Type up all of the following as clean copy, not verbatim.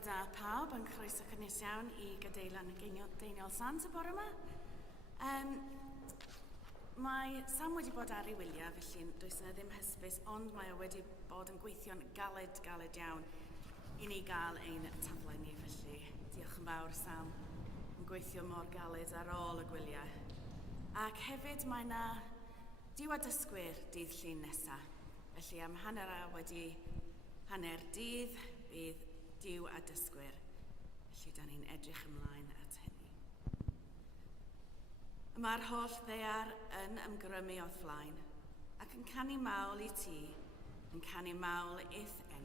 Bore da pawb, yn croeso cynnes iawn I gadeilan y Deiniol Sant y bore yma. Mae Sam wedi bod ar ei wyliau, felly does yna ddim hysbys, ond mae o wedi bod yn gweithio'n galed iawn I ni gael ein taflau ni, felly diolch yn fawr Sam, yn gweithio mor galed ar ôl y gwyliau. Ac hefyd mae yna diw a dysgwyr dydd Llun nesaf, felly am hanner a wedi hanner dydd bydd diw a dysgwyr, felly da ni'n edrych ymlaen at hynny. Mae'r holl ddaear yn ymgrymu o'r flaen, ac yn canu mawl I ti, yn canu mawl i'th enw.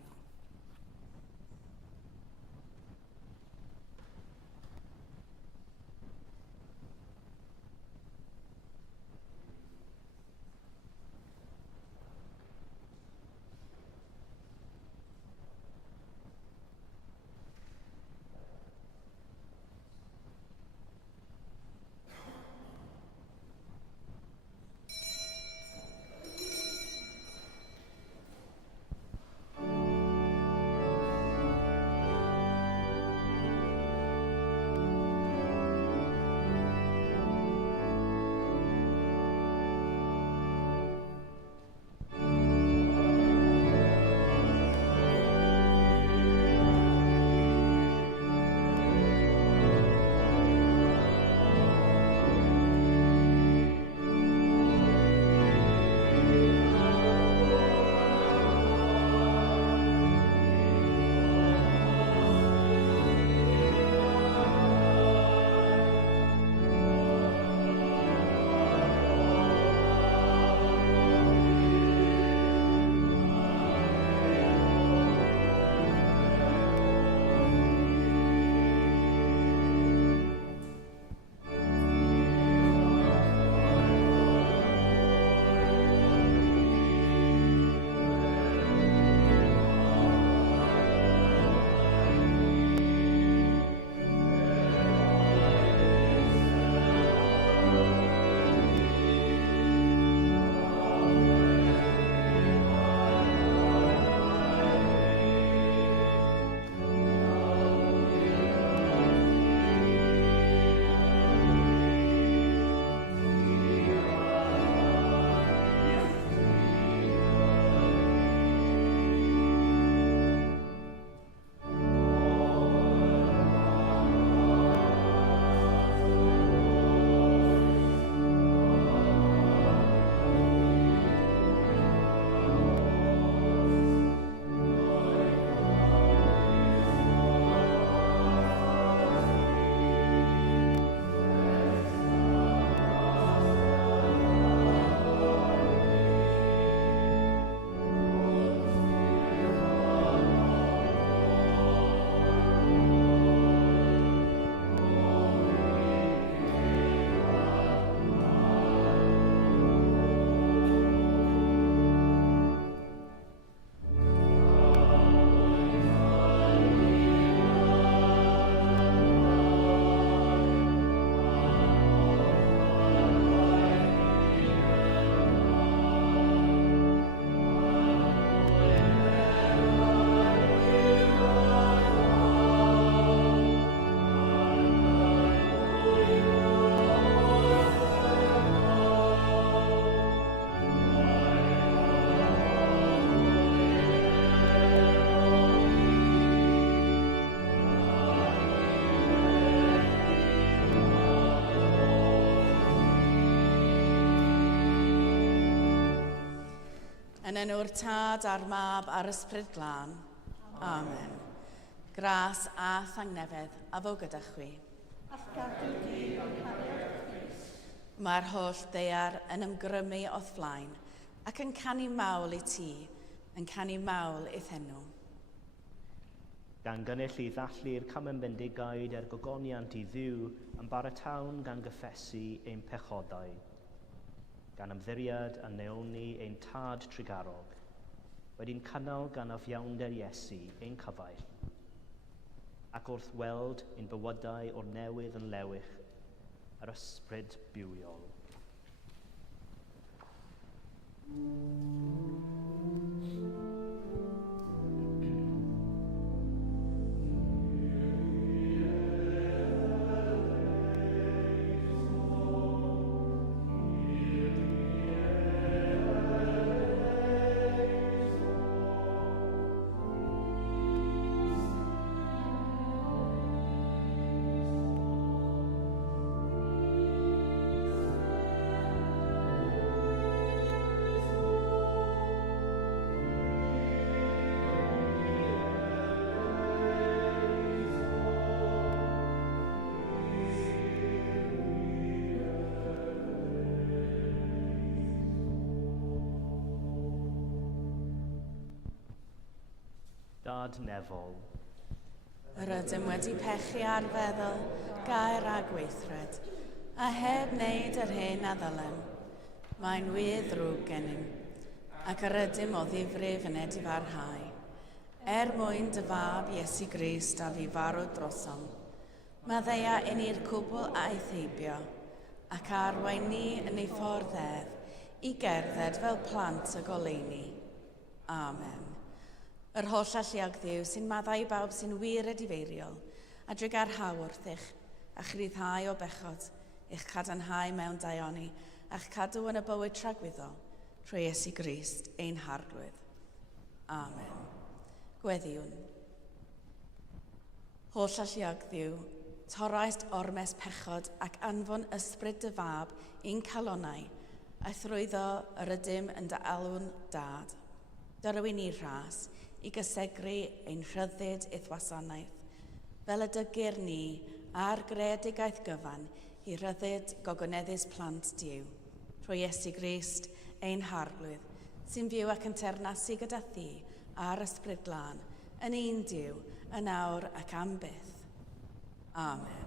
Yn enw'r Tad a'r Mab a'r Ysbryd Glân. Amen. Gras a thangnefedd a fo gyda chwi. Mae'r holl ddaear yn ymgrymu o'r flaen ac yn canu mawl I ti, yn canu mawl i'th enw. Gan gynnull I ddallu'r Cymun Bendigaid gogoniant I ddiw yn baratawn gan gyffesu ein pechodau. Gan ymddiriad a neolni ein tad trigarog, wedi'n cynnal gan afiawnder Iesu ein cyfail, ac wrth weld ein bywydau o'r newydd yn lewych yr ysbryd bywiol. Dad nefol, Yr ydym wedi pechu ar feddwl, gair a gweithred, a heb wneud yr hyn a ddylen. Mae'n wir ddrwg gennym, ac yr ydym o ddifrif yn edifarhau. Mwyn dy fab Iesu Grist a fi farw drosom, Maddeia yn i'r cwbl aeth heibio, ac arwain ni yn ei ffordd i gerdded fel plant y goleuni. Amen. Yr holl alluog Dduw sy'n maddau i bawb sy'n wir edifeiriol, a drygar haw wrthych, a chryddhau o bechod, eich cadarnhau mewn daioni, a'ch cadw yn y bywyd tragwyddo, trwy Iesu Grist ein harglwydd. Amen. Gweddiwn. Holl alluog Dduw, toraist ormes pechod ac anfon ysbryd dy fab i'n calonau, a thrwyddo yr ydym yn dy alw'n dad. Dyrwy'n ni rhas i gysegru ein rhyddid eith wasanaeth, fel y dygir ni a'r greadigaeth gyfan i ryddid gogoneddus plant Duw, trwy Iesu Grist ein harglwydd, sy'n fyw ac yn ternasu gyda thi a'r ysbryd glân, yn un Duw, yn awr ac am byth. Amen.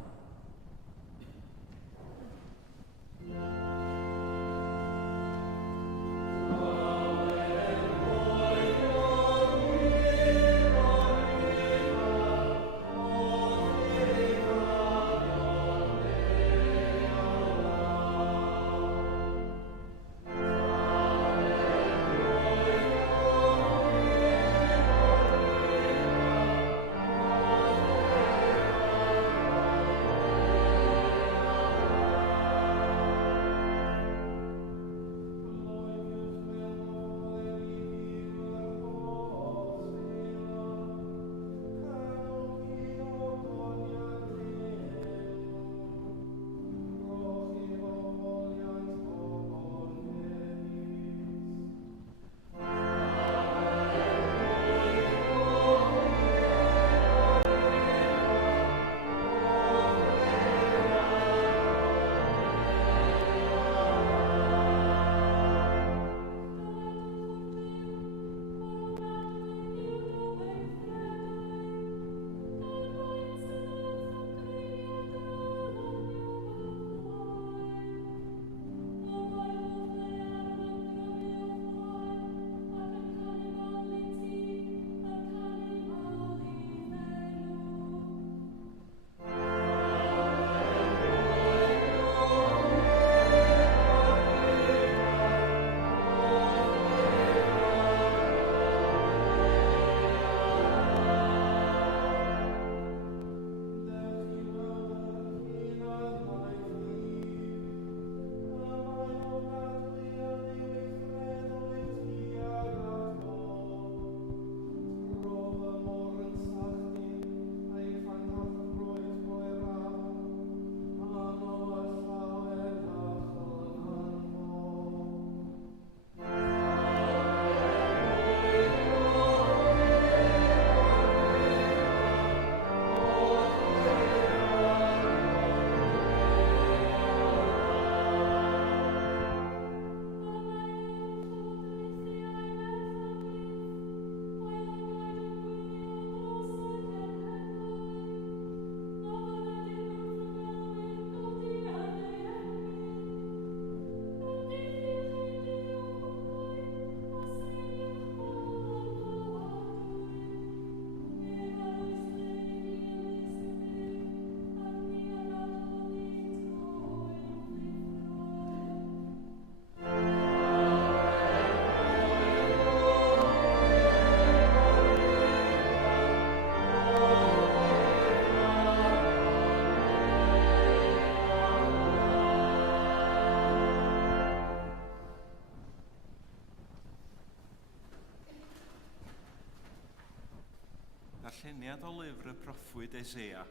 Darlleniad o lyfr y proffwyd Eseia.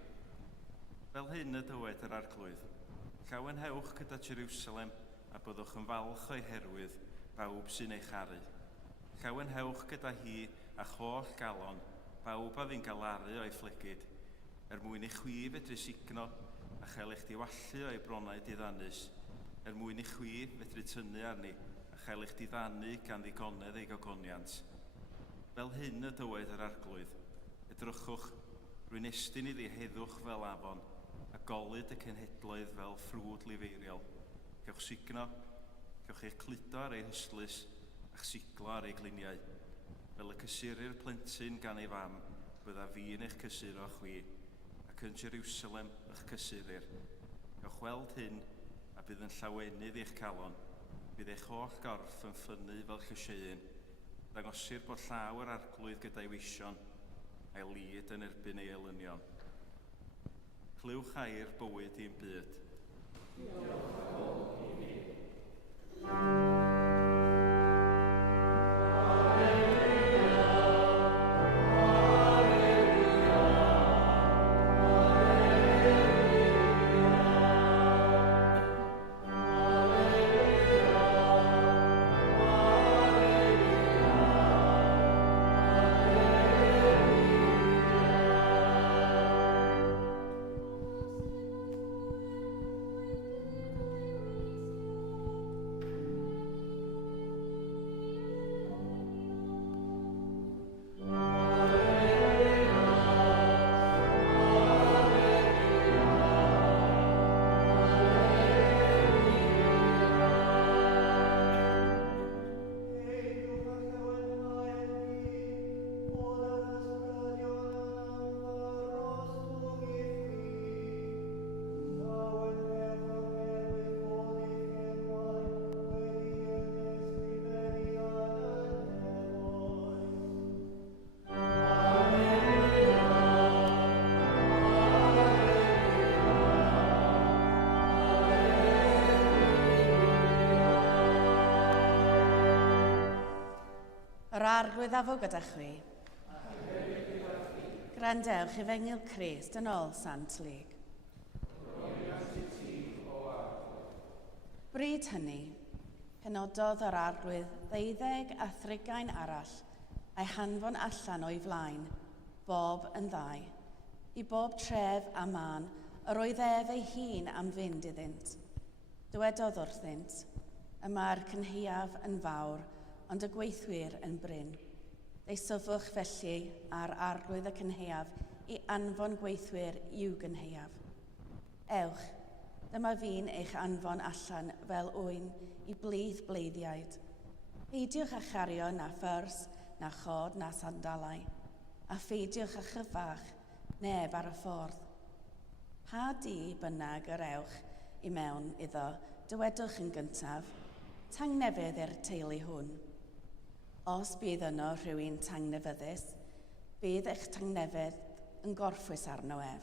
Fel hyn y dywed yr arglwydd, llawenhewch gyda Jerusalem a byddwch yn falch o'i herwydd bawb sy'n ei charu. Llawenhewch gyda hi a choll galon, bawb a fi'n galaru o'i phlegyd, mwyn i chwi fedru signo a chael eich diwallu o'i bronau diddannus, mwyn i chwi fedru tynnu arni a chael eich diddannu gan ddigonedd ei gogoniant. Fel hyn y dywed yr arglwydd, edrychwch, rwy'n estyn iddi heddwch fel afon, a golyd y cenhedloedd fel ffrwd lifeiriol. Cewch signo, cewch eich cludo ar ei hyslys, a'ch siglo ar ei gliniau. Fel y cysurir plentyn gan ei fam, bydda fi'n eich cysuro chwi, ac yn Jerusalem eich cysurir. Cewch weld hyn, a bydd yn llawenydd i'ch calon. Bydd eich holl gorff yn ffynnu fel llysieun. Dangosir bod llaw yr arglwydd gyda'i wision, a'i lid yn erbyn ei elynion. Clywch air bywyd i'n byd. Yr arglwydd afo gyda chwi. Grandewch Efengil Crist yn ôl Sant Lig. Bryd hynny, penododd yr arglwydd 30 arall a'i hanfon allan o'i flaen, bob yn ddau, i bob tref a man yr oedd ef ei hun am fynd iddynt. Dywedodd wrthynt, yma'r cynhiaf yn fawr, ond y gweithwyr yn bryn. Deisofwch felly ar arglwydd y cynhiaf i anfon gweithwyr i'w gynhiaf. Ewch, dyma fi'n eich anfon allan fel ŵyn i blith bleiddiaid. Peidiwch â chario na ffyrs, na chod, na sandalau, a pheidiwch â chyfach neb ar y ffordd. Pa di bynnag yr ewch i mewn iddo, dywedwch yn gyntaf, tangnefydd i'r teulu hwn. Os bydd yno rhywun tangnefyddus, bydd eich tangnefydd yn gorffwys arno ef.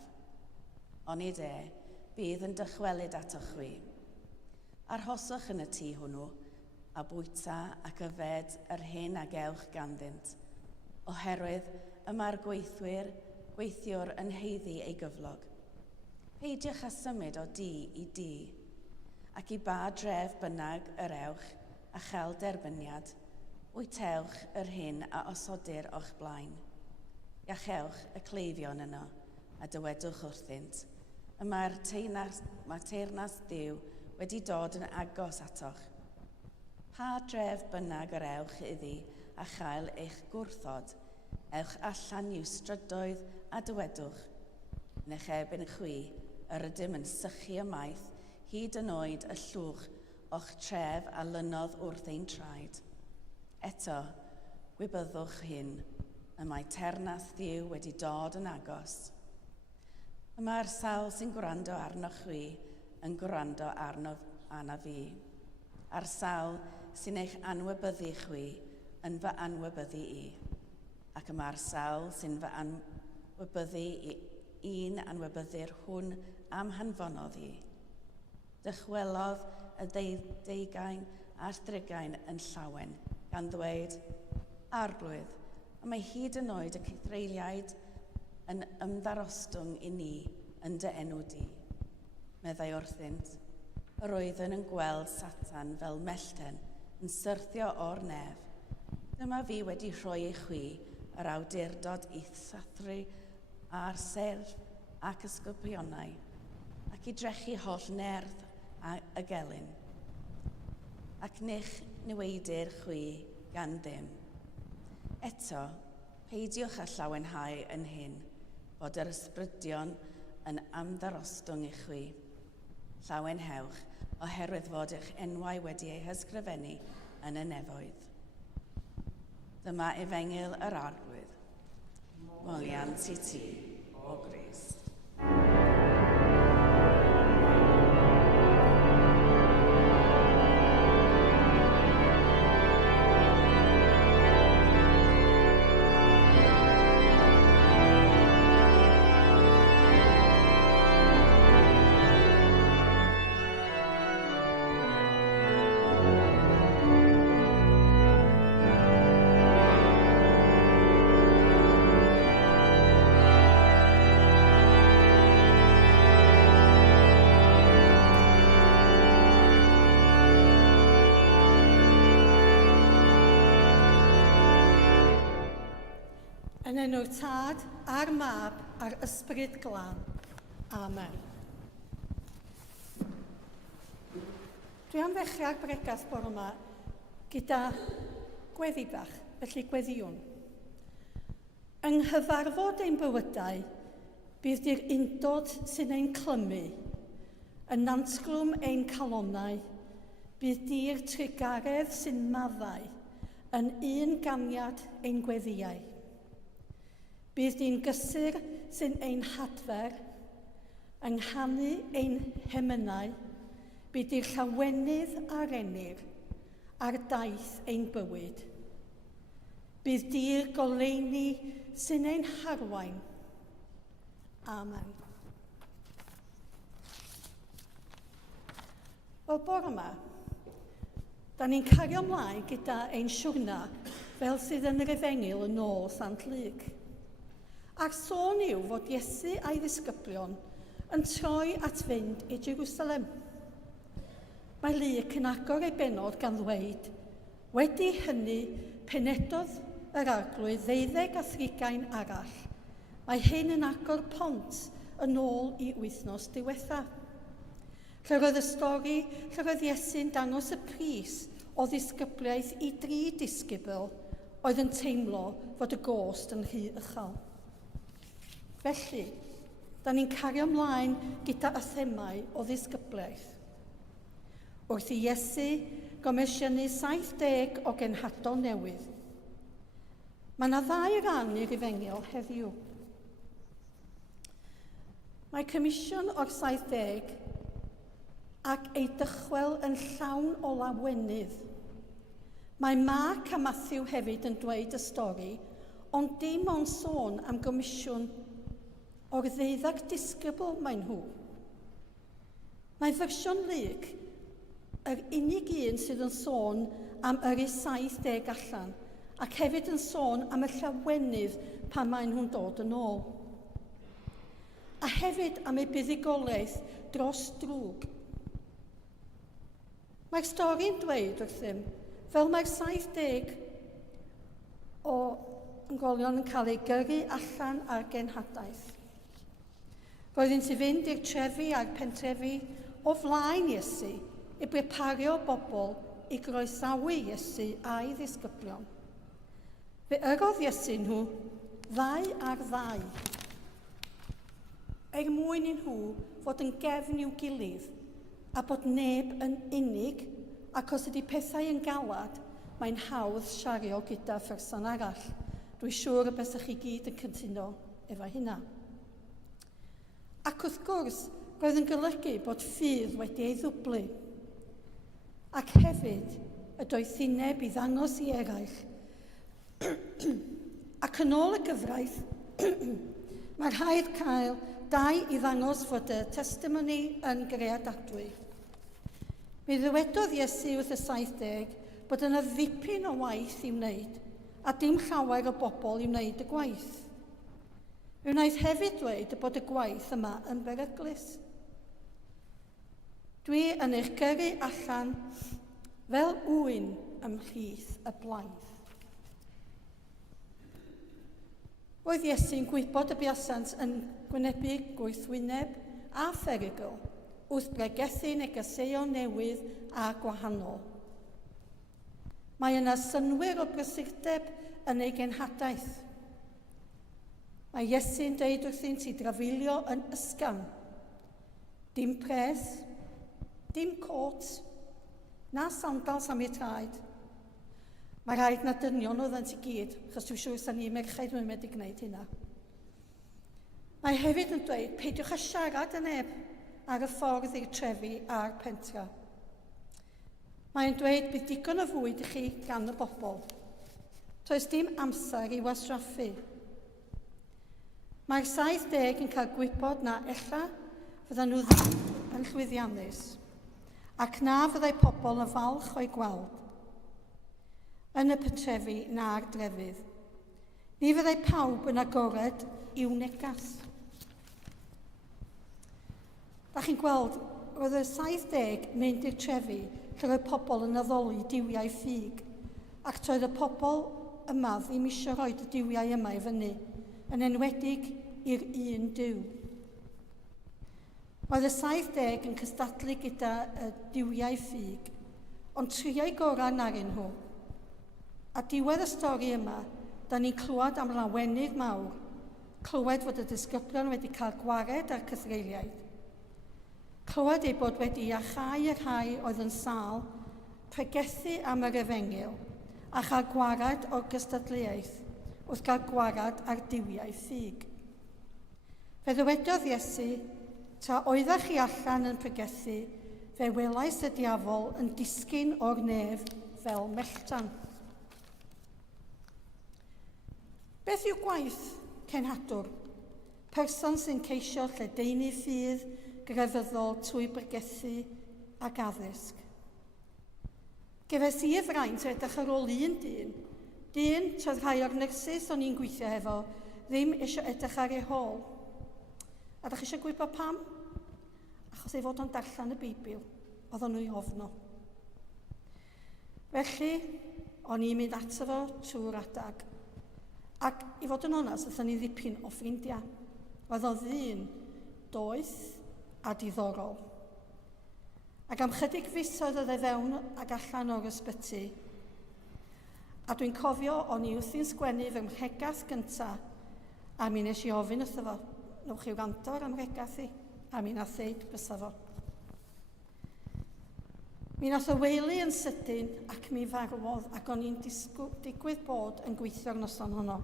Onid bydd yn dychwelyd ato chwi. Arhoswch yn y tŷ hwnnw, a bwyta ac yfed yr hyn a gewch ganddynt, oherwydd yma'r gweithiwr yn heiddi ei gyflog. Peidiwch â symud o dŷ i dŷ, ac i ba dref bynnag yr ewch a chael derbyniad, wytewch yr hyn a osodir o'ch blaen. Iachewch y cleifion yno, a dywedwch wrthynt, mae'r teyrnas Dduw wedi dod yn agos atoch. Pa dref bynnag yr ewch iddi a chael eich gwrthod, ewch allan i'w strydoedd a dywedwch. Yn eich ebyn chwi, yr ydym yn sychu ymaith, hyd yn oed y llwch o'ch tref a lynodd wrth ein traed. Eto, gwybyddwch hyn, y mae teyrnas Dduw wedi dod yn agos. Mae'r sawl sy'n gwrando arno chwi yn gwrando arno fi. A'r sawl sy'n eich anwybyddu chwi yn fy anwybyddu i. Ac yma'r sawl sy'n fy anwybyddu i un anwybyddu'r hwn am hanfonodd i. Dychwelodd y deugain a'r drygain yn llawen, gan ddweud, arglwydd, a mae hyd yn oed y cythreiliaid yn ymddarostwng i ni yn dy enw di. Meddai wrthynt, yr oeddwn yn gweld Satan fel mellten yn syrthio o'r nef. Dyma fi wedi rhoi i chwi yr awdurdod i sathru a'r serf ac ysgopionau, ac i drechu holl nerth a y gelyn. Ac nich niweidir chwi gan ddim. Eto, Peidiwch â llawenhau yn hyn, bod yr ysbrydion yn amddarostwng i chwi. Llawenhewch oherwydd fod eich enwau wedi eu hysgrifennu yn y nefoedd. Dyma efengyl yr arglwydd. Moliant i ti, o Grist. Yn enw'r Tad, a'r Mab, a'r Ysbryd Glân. Amen. Dwi am ddechrau'r bregas bore yma gyda gweddi bach, felly gweddiwn. Yng nghyfarfod ein bywydau, bydd di'r undod sy'n ein clymu, yn nantglwm ein calonnau, bydd di'r trigaredd sy'n maddau, yn un ganiad ein gweddiau. Bydd di'n gysur sy'n ein hadfer, yng nghanu ein hemynau, bydd di'r llawenydd a'r enir ar daith ein bywyd. Bydd di'r goleuni sy'n ein harwain. Amen. Wel, bore yma, da ni'n cario ymlaen gyda ein siwrna fel sydd yn yr efengyl yn ôl Sant Lug. A'r sôn yw fod Iesu a'i ddisgyblion yn troi at fynd i Jerusalem. Mae Lug yn agor ei benod gan ddweud, wedi hynny penedodd yr arglwydd 30 arall. Mae hyn yn agor pont yn ôl i wythnos diwetha. Lle roedd y stori lle roedd Iesu'n dangos y pris o ddisgybliaeth i 3 disgybl oedd yn teimlo fod y gost yn rhy uchel. Felly, da ni'n cario ymlaen gyda y themau o ddisgybliaeth. Wrth i Iesu gomisiynu 70 o genhadon newydd. Mae yna 2 ran i'r efengyl heddiw. Mae comisiwn o'r 70 ac ei dychwel yn llawn o lawenydd. Mae Mark a Matthew hefyd yn dweud y stori, ond dim ond sôn am gomisiwn o'r 12 disgybl mae nhw. Mae fersiwn Lug yr unig un sydd yn sôn am yrru 70 allan, ac hefyd yn sôn am y llawenydd pan maen nhw'n dod yn ôl. A hefyd am ei buddigolaeth dros drwg. Mae'r stori'n dweud wrthym, fel mae'r 70 o ynggolion yn cael ei gyrru allan ar genhadaeth. Roedd yn fynd i'r trefi a'r pentrefi o flaen Iesu i prepario bobl i groesawu Iesu a'i ddisgyblion. Fe yrodd Iesu nhw 2 ar 2. Mwyn i nhw fod yn gefn i'w gilydd a bod neb yn unig ac os ydy pethau yn galad, mae'n hawdd siario gyda pherson arall. Dwi'n siŵr y bysach chi gyd yn cytuno efo hynna. Ac wrth gwrs, roedd yn golygu bod ffydd wedi ei ddwblu. Ac hefyd, y doethineb i ddangos i eraill. Ac yn ôl y gyfraith, mae rhaid cael 2 i ddangos fod y testimoni yn greadadwy. Mi ddywedodd Iesu wrth y 70 bod yna ddipyn o waith i wneud, a dim llawer o bobl i wneud y gwaith. Fe wnaeth hefyd dweud bod y gwaith yma yn beryglus. Dwi yn eich gyrru allan fel ŵyn ymhlith y blaith. Roedd Iesu'n gwybod y buasant yn gwynebu gwrthwyneb a pherigl wrth bregethu negeseuon newydd a gwahanol. Mae yna synwyr o brysurdeb yn ei genhadaeth. Mae Iesu'n dweud wrthynt i drafeilio yn ysgafn. Dim pres, dim cot, na sandals am eu traed. Mae rhaid na dynion oedd yn i gyd, achos dwi'n siŵr sa'n ni merchaid yn mynd i gwneud hynna. Mae hefyd yn dweud, peidiwch â siarad yn neb ar y ffordd i'r trefi a'r pentra. Mae'n dweud bydd digon o fwyd i chi gan y bobl. Does dim amser i wasraffu. Mae'r 70 yn cael gwybod na ella fyddan nhw ddim yn llwyddiannus, ac na fyddai pobl yn falch o'i gweld yn y pentrefi na'r drefydd. Ni fyddai pawb yn agored i'w negas. Da chi'n gweld, roedd y 70 mynd i'r trefi lle roedd pobl yn addoli diwiau ffug, ac troedd y pobl yma ddim eisiau rhoi y diwiau yma i fyny, yn enwedig i'r un diw. Roedd y 70 yn cystadlu gyda y diwiau ffug, ond triau gorau naryn nhw. A diwedd y stori yma, da ni'n clywed am lawenydd mawr, clywed fod y disgyblion wedi cael gwared ar cythreiliaid. Clywed ei bod wedi iachau y rhai oedd yn sâl, pregethu am yr efengil, a chael gwared o'r gystadleuaeth, wrth gael gwared ar diwiau ffug. Fe ddywedodd Iesu, tra oeddech chi allan yn pregethu, fe welais y diafol yn disgyn o'r nef fel melltan. Beth yw gwaith cenhadwr? Person sy'n ceisio lledaenu ffydd, grefyddol trwy bregethu ac addysg. Gefes i y fraint o edrych ar ôl un dyn. Dyn troedd rhai o'r nyrsys o'n i'n gweithio hefo ddim eisiau edrych ar ei hôl. A da chi eisiau gwybod pam? Achos ei fod o'n darllen y Beibl, oedd o'n nhw i ofno. Felly, o'n i'n mynd ato fo trwy'r adag. Ac i fod yn onas, oedd ni ddipyn o ffrindiau. Oedd o ddyn doeth a diddorol. Ac am chydig fisoedd oedd e fewn ac allan o'r ysbyty. A dwi'n cofio o'n i wrthi'n sgwennu fy mhegas gyntaf, a mi nes i ofyn wrtho fo, newch i'w gantor am regas i, a mi nath ddeud bysa fo. Mi nath o weili yn sydyn ac mi farwodd ac o'n i'n digwydd bod yn gweithio'r noson honno.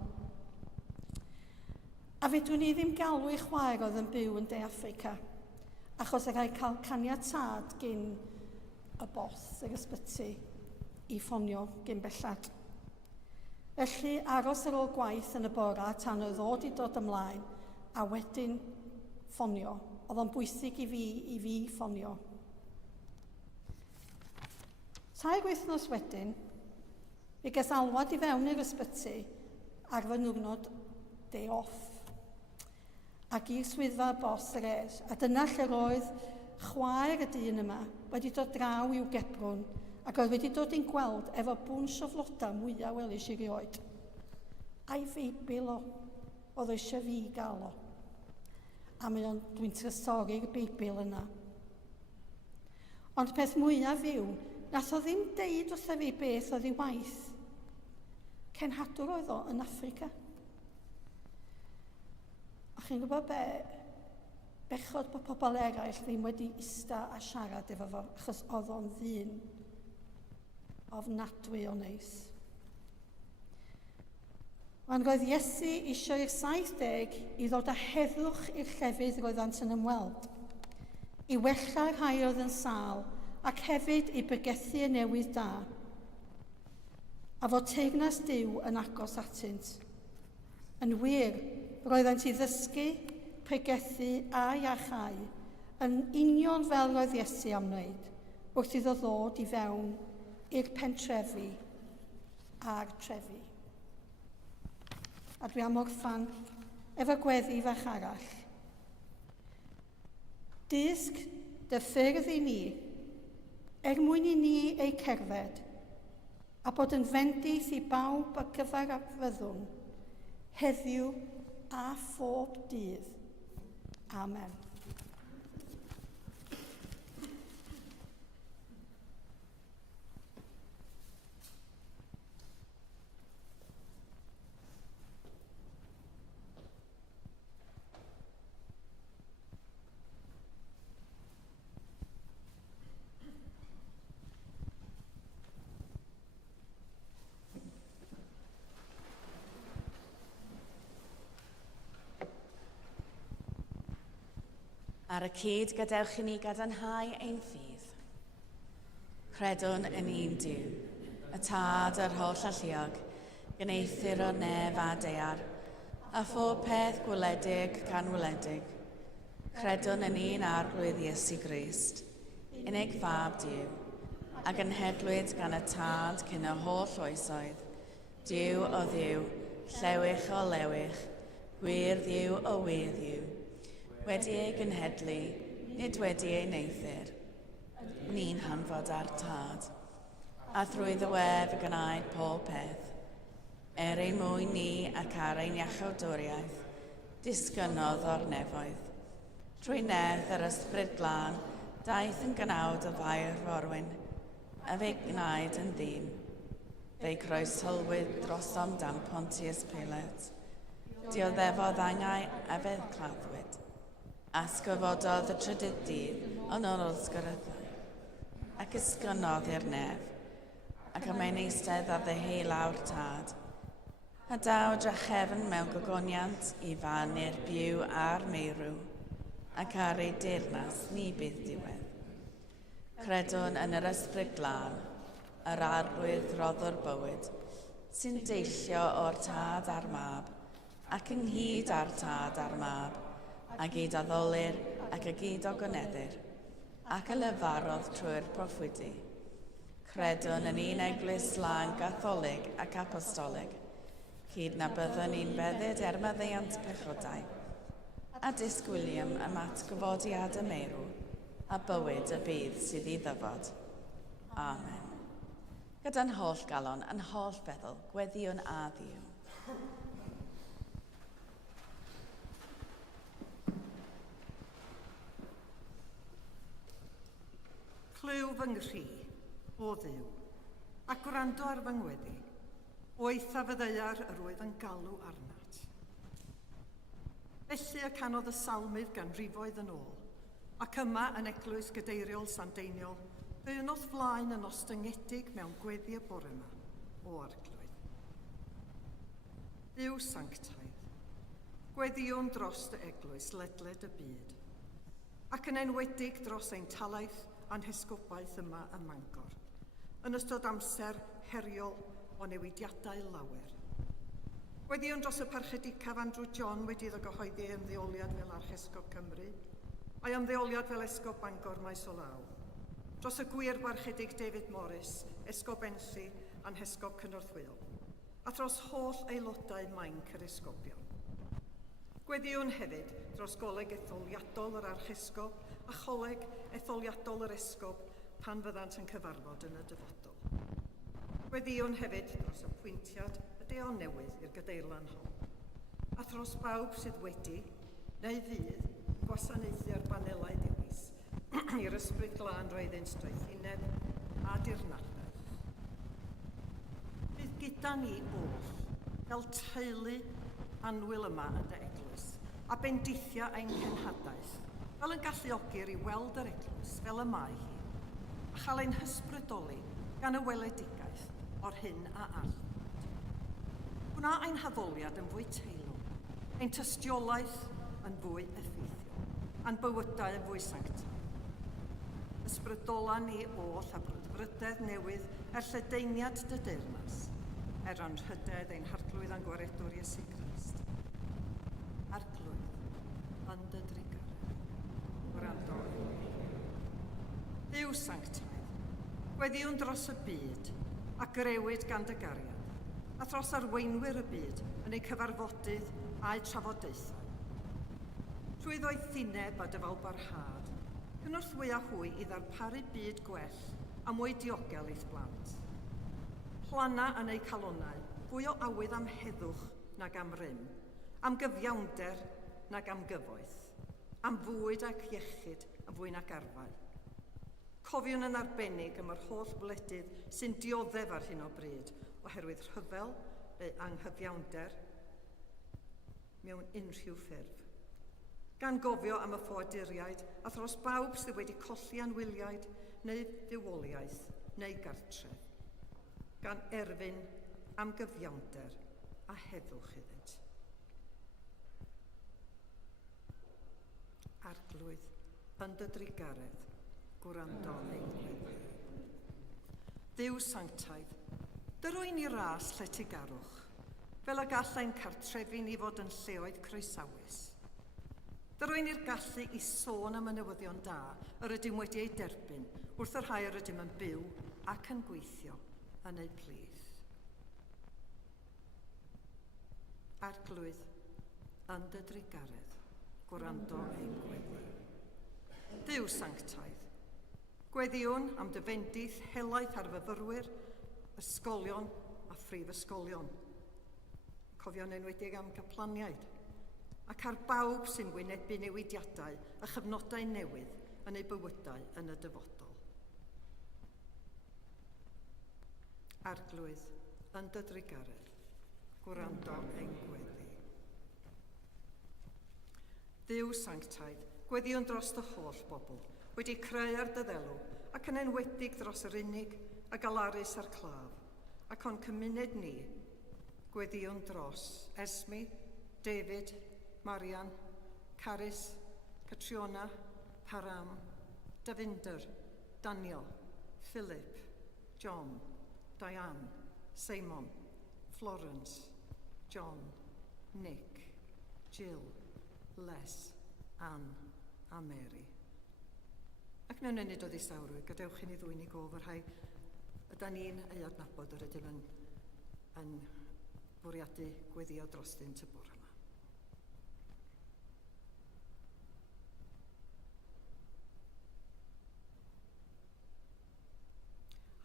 A fedrwn ni ddim galw ei chwaer oedd yn byw yn De Affrica, achos y rhaid cael caniatad gyn y bos yr ysbyty i ffonio gyn bellad. Felly aros ar ôl gwaith yn y bora tan oedd ddod i dod ymlaen a wedyn ffonio. Oedd o'n bwysig i fi ffonio. 2 wythnos wedyn, fe ges alwad i fewn i'r ysbyty ar fy niwrnod day off. Ac i'r swyddfa bos yr er, a dyna lle roedd chwaer y dyn yma wedi dod draw i'w gebrwn ac oedd wedi dod i'n gweld efo bwns o floda mwyaf welis i rioed. A'i Feibl o, oedd eisiau fi gael o. A dwi'n trysori'r Beibl yna. Ond peth mwyaf yw, nath o ddim deud wrtho fi beth oedd ei waith. Cenhadwr oedd o yn Affrica. A chi'n gwybod be? Bechod bod pobl eraill ddim wedi ista a siarad efo fo, achos oedd o'n ddyn ofnadwy o neis. Ond roedd Iesu eisiau i'r 70 i ddod â heddwch i'r llefydd roeddant yn ymweld, i wella rhai oedd yn sâl, ac hefyd i bygethu y newydd da, a fod teyrnas Duw yn agos atynt. Yn wir, roeddant i ddysgu, pregethu a iachau yn union fel roedd Iesu am wneud, wrth iddo ddod i fewn i'r pentrefi a'r trefi. A dwi am orffan efo gweddi fach arall. Dysg dy ffyrdd i ni, mwyn i ni ei cerdded, a bod yn fendith i bawb a gyfarwyddwn, heddiw a phob dydd. Amen. Ar y cyd gadewch i ni gadarnhau ein ffydd. Credwn yn un Duw, y Tad yr holl alluog, gneithir o'r nef a daear, a phob peth gwledig gan wledig. Credwn yn un arglwydd Iesu Grist, unig fab Duw, ac yn hedlwyd gan y Tad cyn y holl oesoedd, Duw o ddiw, llewych o lewych, gwir ddiw o wir ddiw, wedi ei gynhedlu, nid wedi ei neithir. Ni'n hanfod ar Tad, a thrwy ddywedd y gwnaed pob peth. Ein mwyn ni ac ar ein iachawdwriaeth, disgynodd o'r nefoedd. Trwy nedd yr ysbryd glân, daeth yn gynawd o fair forwyn, a fe gwnaed yn ddyn. Fe'i croesholwyd drosom dan Pontius Pilate. Dioddefodd angau a fe'n claddwyd. Asgyfododd y trydydd dydd yn ôl ysgyrryddau, ac ysgynodd i'r nef, ac am ein eistedd ar ddeheilawr Tad. A daw drachefn mewn gogoniant i fanu'r byw a'r meirw, ac ar ei deyrnas ni bydd diwedd. Credwn yn yr ysbryd glân, yr arglwydd roddwr bywyd, sy'n deillio o'r Tad a'r mab, ac ynghyd â'r Tad a'r mab, a gyd addolir ac y gyd o gyneddir, ac y lefarodd trwy'r proffwydi. Credwn yn un eglwys lân gatholig ac apostolig, hyd na byddwn ni'n beddyd maddeuant pechodau, a disgwyliam am atgyfodiad y meirw, a bywyd y bydd sydd i ddyfod. Amen. Gyda'n holl galon a'n holl feddwl, gweddiwn a ddiw. Clyw fy ngri, o Dduw, ac gwrando ar fy ngweddi, oeth a fyddaiar yr oedd yn galw arnat. Felly y canodd y salmydd gan rifoedd yn ôl, ac yma yn eglwys gadeiriol Sandeiniol, fe ynodd flaen yn ostyngedig mewn gweddi y bore yma o arglwydd. Dduw sanctaidd, gweddiwn dros dy eglwys ledled y byd, ac yn enwedig dros ein talaeth a'n hesgobaeth yma ym Mangor, yn ystod amser heriol o newidiadau lawer. Gweddiwn dros y parchedicaf Andrew John wedi iddo gyhoeddi ei ymddeoliad fel Archesgob Cymru, a'i ymddeoliad fel Esgob Bangor Maes o Law, dros y gwir barchedig David Morris, Esgob Enlli a'n Hesgob Cynorthwyol, a dros holl aelodau Mainc yr Esgobion. Gweddiwn hefyd dros goleg etholiadol yr Archesgob a choleg etholiadol yr Esgob pan fyddant yn cyfarfod yn y dyfodol. Gweddiwn hefyd dros apwyntiad y deon newydd i'r gadeirlan hon, a dros bawb sydd wedi, neu fydd, gwasanaethu'r banelau dewis i'r ysbryd glân roeddynt doethineb a dirnadaeth. Bydd gyda ni oll fel teulu anwyl yma yn dy eglwys a bendithia ein cenhadaeth, fel yn galluogir i weld yr eglwys fel y mae hi, a chael ein hysbrydoli gan y weledigaeth o'r hyn a all. Gwna ein haddoliad yn fwy teilwng, ein tystiolaeth yn fwy effeithiol, a'n bywydau yn fwy sanctaidd. Ysbrydola ni oll a brydfrydedd newydd lledaeniad dy deyrnas, ran rhydedd ein harglwydd a'n gwaredwr Iesu Grist. Arglwydd yn dy drigaredd, gwrando. Dduw sanctaidd, gweddiwn dros y byd a grewyd gan dy gariad, a dros arweinwyr y byd yn ei cyfarfodydd a'i trafodaethau. Trwy ddoethineb a dyfalbarhad, cynorthwya hwy i ddarparu byd gwell a mwy diogel eith blant. Plana yn ei calonau, fwy o awydd am heddwch nag am rym, am gyfiawnder nag am gyfoeth, am fwyd ac iechyd a fwy nag arfau. Cofiwn yn arbennig am yr holl wledydd sy'n dioddef ar hyn o bryd, oherwydd rhyfel neu anghyfiawnder mewn unrhyw ffurf. Gan gofio am y ffoaduriaid a thros bawb sydd wedi colli anwyliaid neu ddiwoliaeth neu gartref. Gan erfyn am gyfiawnder a heddwch iddynt. Arglwydd yn dy drigaredd, gwrando ein gweddi. Dduw sanctaidd, dyrwy'n ni ras lle ti garwch, fel y gallai'n cartrefi ni fod yn lleoedd croesawus. Dyrwy'n ni'r gallu i sôn am y newyddion da yr ydym wedi ei derbyn wrth yr rhai yr ydym yn byw ac yn gweithio yn ei plith. Arglwydd yn dy drigaredd, gwrando ein gweddi. Dduw sanctaidd, gweddiwn am dy fendith helaeth ar fyfyrwyr, ysgolion a phrifysgolion. Cofio'n enwedig am gyplaniaid, ac ar bawb sy'n wynebu newidiadau a chyfnodau newydd yn eu bywydau yn y dyfodol. Arglwydd yn dy drigaredd, gwrando ein gweddi. Dduw sanctaidd, gweddiwn dros dy holl bobl, wedi creu ar dy ddelw, ac yn enwedig dros yr unig a galarus a'r claf, ac o'n cymuned ni, gweddiwn dros Esmi, David, Marian, Carys, Catriona, Param, Davinder, Daniel, Philip, John, Diane, Simon, Florence, John, Nick, Jill, Les, Anne a Mary. Ac mewn ynyd o ddisawrwydd, gadewch i ni ddwy'n i gof yr rhai yda ni'n ei adnabod yr ydym yn bwriadu gweddio drostynt y bore yma.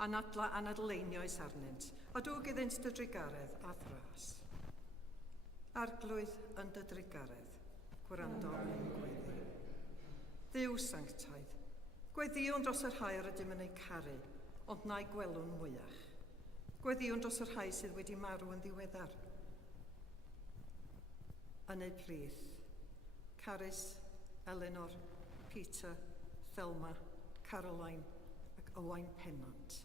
Anadleiniais arnynt, a dwg iddynt dy drigaredd a thras. Arglwydd yn dy drigaredd, gwrando ein gweddi. Dduw sanctaidd, gweddiwn dros yr rhai yr ydym yn ei caru, ond na'i gwelwn mwyach. Gweddiwn dros yr rhai sydd wedi marw yn ddiweddar. Yn ei plith, Carys, Eleanor, Peter, Thelma, Caroline ac Owain Pennant.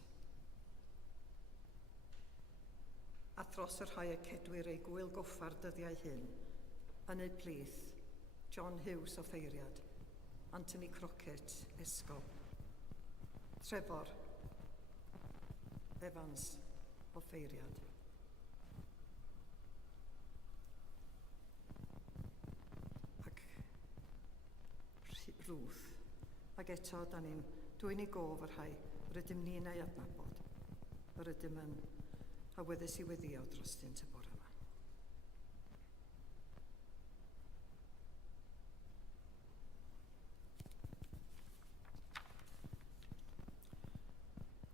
A thros yr rhai y cedwyr ei gwyl goffar dyddiau hyn, yn ei plith, John Hughes o Feiriad, Anthony Crockett, Esgob, Trevor Evans o Feiriad. Ac Ruth. Ac eto, dwi'n ei gof yr rhai, yr ydym ni'n ei adnabod, yr ydym yn awyddus i weddio drostynt y bore yma.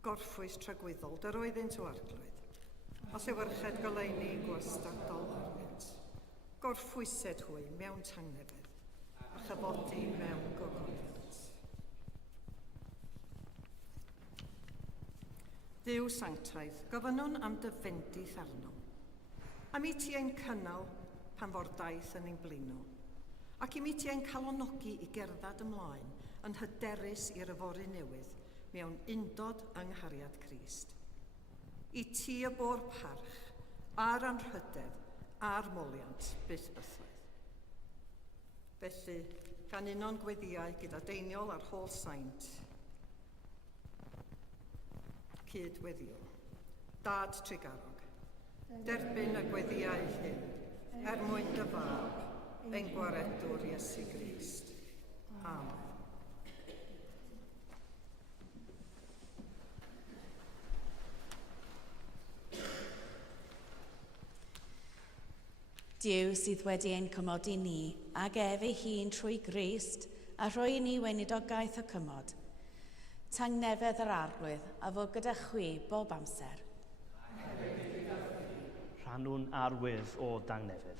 Gorffwys tragwyddol, dy roeddynt o arglwydd, a sefyrched goleuni gwastadol arnynt. Gorffwysed hwy mewn tangnefedd, a chyfodi mewn gogoniant. Dduw sanctaidd, gofynnwn am dy fendith arno. Am i ti ein cynnal pan fo'r daith yn ein blino, ac i mi ti ein calonogi i gerdded ymlaen yn hyderus i'r yfory newydd mewn undod yng nghariad Crist. I ti y bor parch, a'r anrhydedd, a'r moliant byth bythoedd. Felly, gan uno'n gweddiau gyda deiniol a'r holl saint, cydweddiol, dad trigarog, derbyn y gweddiau hyn, mwyn dy fab, ein gwaredwr Iesu Grist. Amen. Duw sydd wedi ein cymodi ni, ag ef ei hun trwy Grist, a rhoi ni weinidogaeth o cymod. Tangnefedd yr arglwydd, a fod gyda chwi bob amser. Rhannwn arwydd o dangnefedd.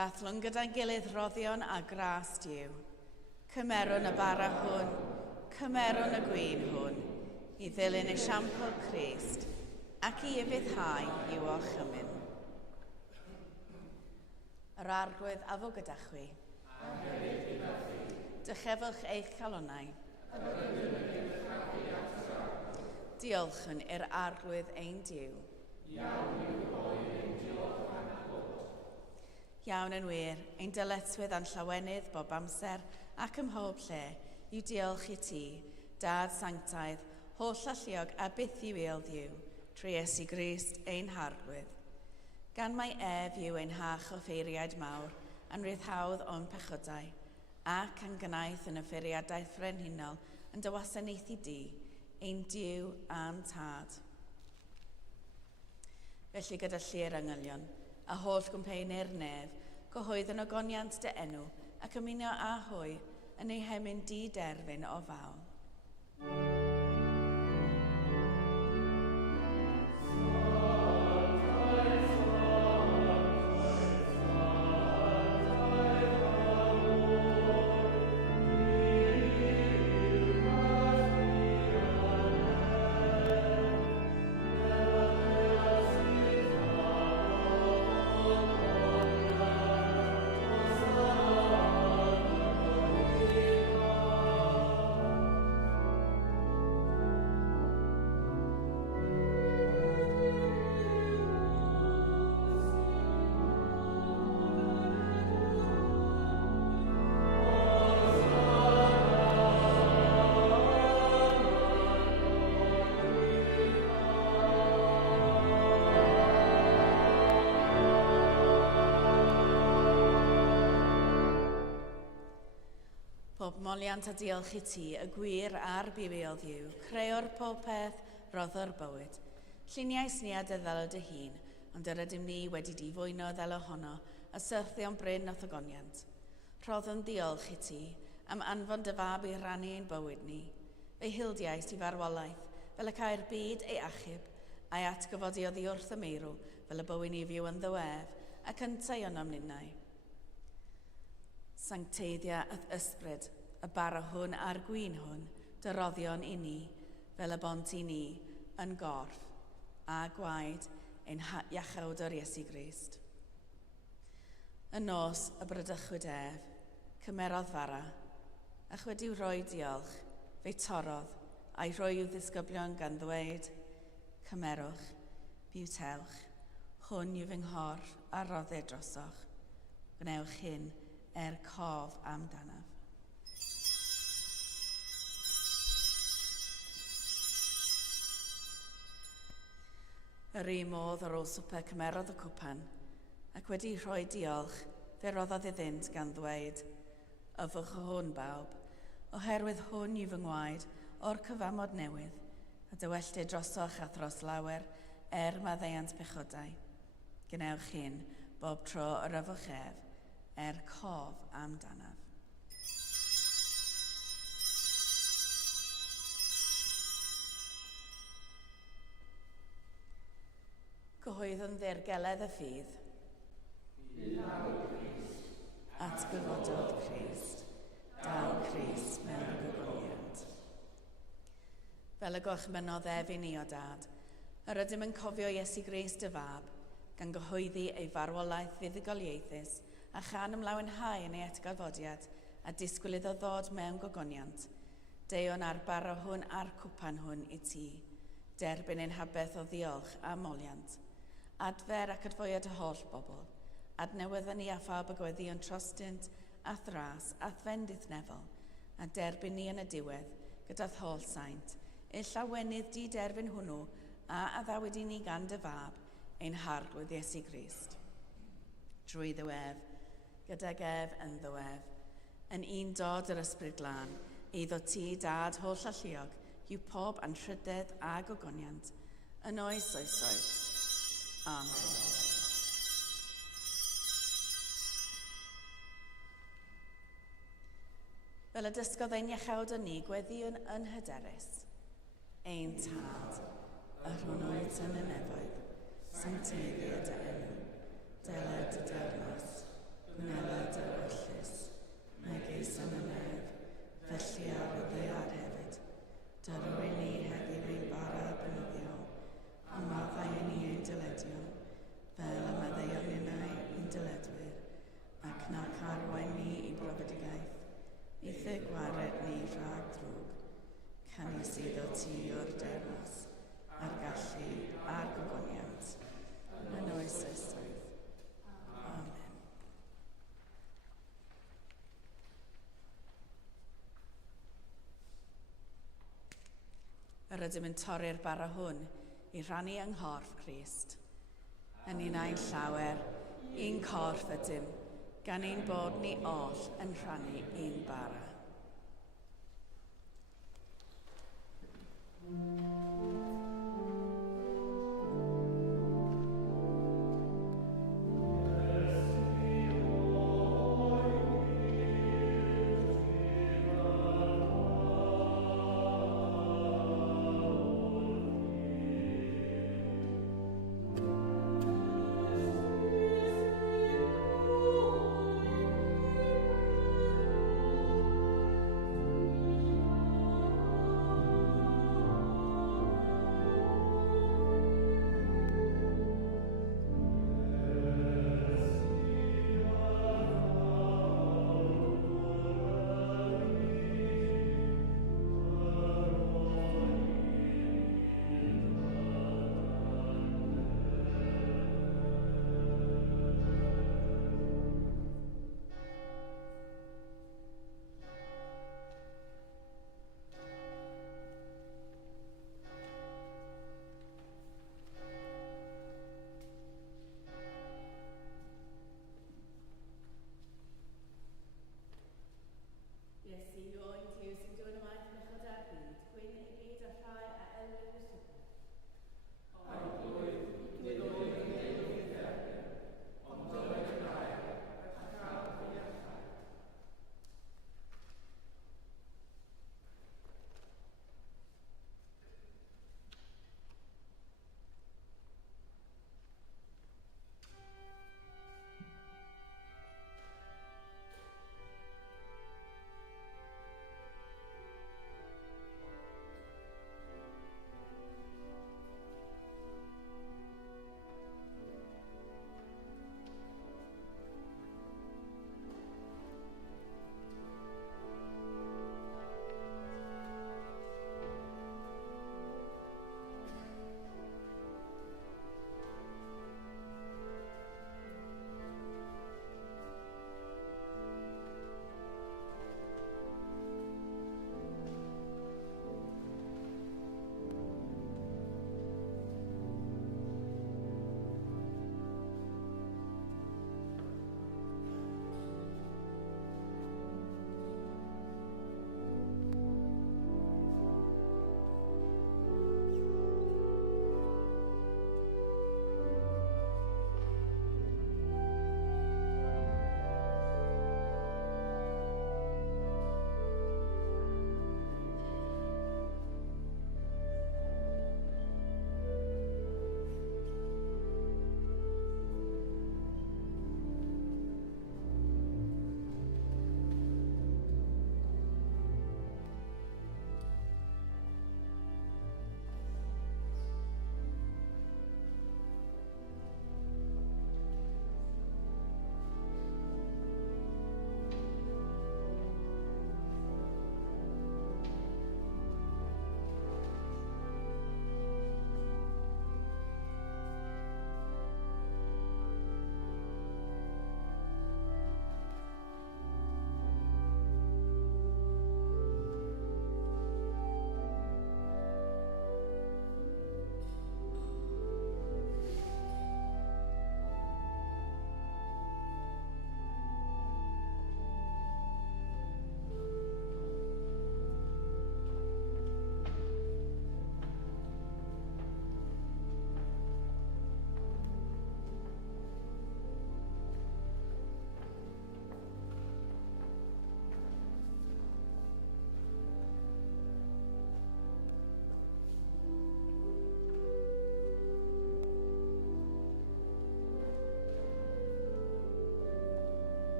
Dathlu'n gyda'n gilydd roddion a gras diw. Cymerwn y bara hwn, cymerwn y gwyn hwn, i ddilyn esiampl Crist, ac i yfyddhau i'w orchymyn. Yr arglwydd a fo gyda chwi. Dychefwch eich calonnau. Diolchwn i'r arglwydd ein Duw. Iawn yn wir, ein dyletswydd a'n llawenydd bob amser ac ym mhob lle yw diolch i ti, Dad Sanctaidd, holl alluog a byth i weld Dduw, trwy Iesu Grist ein harglwydd. Gan mai ef yw ein hach o ffeiriaid mawr, a'n ryddhawdd o'n pechodau, ac yn gynaeth yn y ffeiriadaeth frenhinol yn dy wasanaethu di, ein Duw a'n tad. Felly gyda llu'r angylion, a holl gwmpeinir nef, gyhoedd yn ogoniant dy enw ac ymuno â hwy yn ei hemyn di-derfyn o fawl. Pob moliant a diolch i ti, y gwir a'r buwel Dduw, creo'r pob peth, roddo'r bywyd. Lluniais ni a dyddal o dy hun, ond yr ydym ni wedi difwyno ddel ohono, a syrthio'n bryn o thogoniant. Rhoddwn diolch i ti, am anfon dy fab i rannu ein bywyd ni. Fe'i hildiais i farwolaeth, fel y cael byd ei achub, a'i atgyfodi oddi wrth y meirw, fel y bywyd ni fyw yn ddywef, ac yntau o'n amlinau. Sancteiddia yth ysbryd, y bara hwn a'r gwyn hwn, dy roddion i ni, fel y bont i ni, yn gorff, a gwaed ein iachawdwr Iesu Grist. Y nos y brydychwyd ef, cymerodd fara, ac wedi'w rhoi diolch, fe'i torodd, a'i rhoi i'w ddisgyblion gan ddweud, cymerwch, biwtelwch, hwn yw fy nghorff a roddau drosoch, gwnewch hyn cof amdanaf. Yr un modd ar ôl swper cymerodd y cwpan, ac wedi rhoi diolch, fe roddodd iddynt gan ddweud, yfwch o hwn bawb, oherwydd hwn yw fy ngwaed o'r cyfamod newydd, a dywelltu drosoch a thros lawer maddeuant pechodau. Gwnewch hyn bob tro yr yfwch ef, cof amdanaf. Cyhoeddwn ddirgeledd y ffydd. Atgyfododd Crist, daw Crist mewn gogoniant. Fel y gorchmynodd ef i ni o dad, yr ydym yn cofio Iesu Grist y fab, gan gyhoeddi ei farwolaeth fuddugoliaethus, a chan ymlawenhau yn ei atgyfodiad, a disgwyl iddo ddod mewn gogoniant. Deion ar bara hwn a'r cwpan hwn i ti, derbyn ein habeth o ddiolch a moliant. Adfer ac adfwyad y holl bobl, adnewyddon ni a phab y gweddion trostynt, a thras, a thfendith nefel, a derbyn ni yn y diwedd, gyda'r holl saint, ei llawenydd di derbyn hwnnw, a addawyd i ni gan dy fab, ein harglwydd Iesu Grist. Drwy ddiwedd, gydag ef yn ddiwedd, yn un dod yr ysbryd glân, eiddo ti dad holl alluog, yw pob anrhydedd a gogoniant, yn oes oesoedd. Amen. Fel y dysgodd ein iachawd o ni gweddiwn yn hyderus. Ein tad, y rhwnnwyd yn y nefoedd, sancteiddiad dy enw, deled y dermas, Gwneud yr ollus, megis yn y nef, felly ar y ddaear hefyd. Dylwy'n ni heddiw ein bara bynyddion, a maddau yn ni ein dyledio, fel y maddeuon yna ein dyledwyr, ac nac arwain ni i brofedigaeth, eitha gwared ni rhag drwg, cynnu sydd o ti o'r dermas, a'r gallu a'r gogoniant, yn oes esoedd. Amen. Yr ydym yn torri'r bara hwn i rhannu yng nghorff Crist. Yn un ein llawer, un corff ydym, gan ein bod ni oll yn rhannu un bara.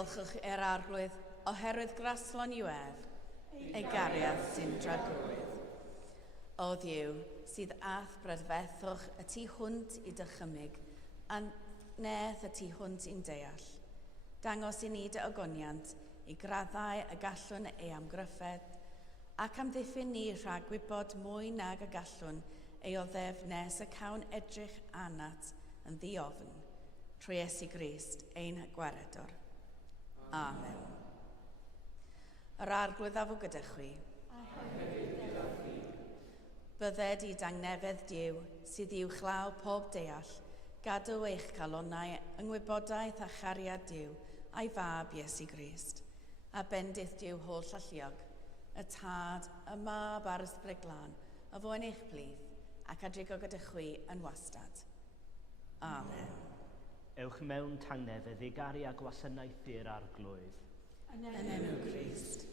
Diolchwch i'r arglwydd oherwydd graslon i'w ef, ei gariad sy'n dragwydd. O Dduw, sydd ath brydfethwch y tu hwnt i dychymyg, a neth y tu hwnt i'n deall. Dangos i ni dy ogoniant i graddau y gallwn ei amgryffed, ac amddiffyn ni rhag gwybod mwy nag y gallwn ei oddef nes y cawn edrych anat yn ddiofn, trwy Iesu Grist ein gwaredwr. Amen. Yr arglwydd afo gyda chwi. Bydded i dangnefedd Duw sydd i'w chlaw pob deall, gadw eich calonnau yng ngwybodaeth a chariad Duw a'i fab Iesu Grist, a bendith Duw holl alluog, y tad, y mab a'r ysbryd glân, y fwyn eich blith, ac adrigo gyda chwi yn wastad. Amen. Ewch mewn tangnefedd i gari a gwasanaethu'r arglwydd. Yn enw Grist.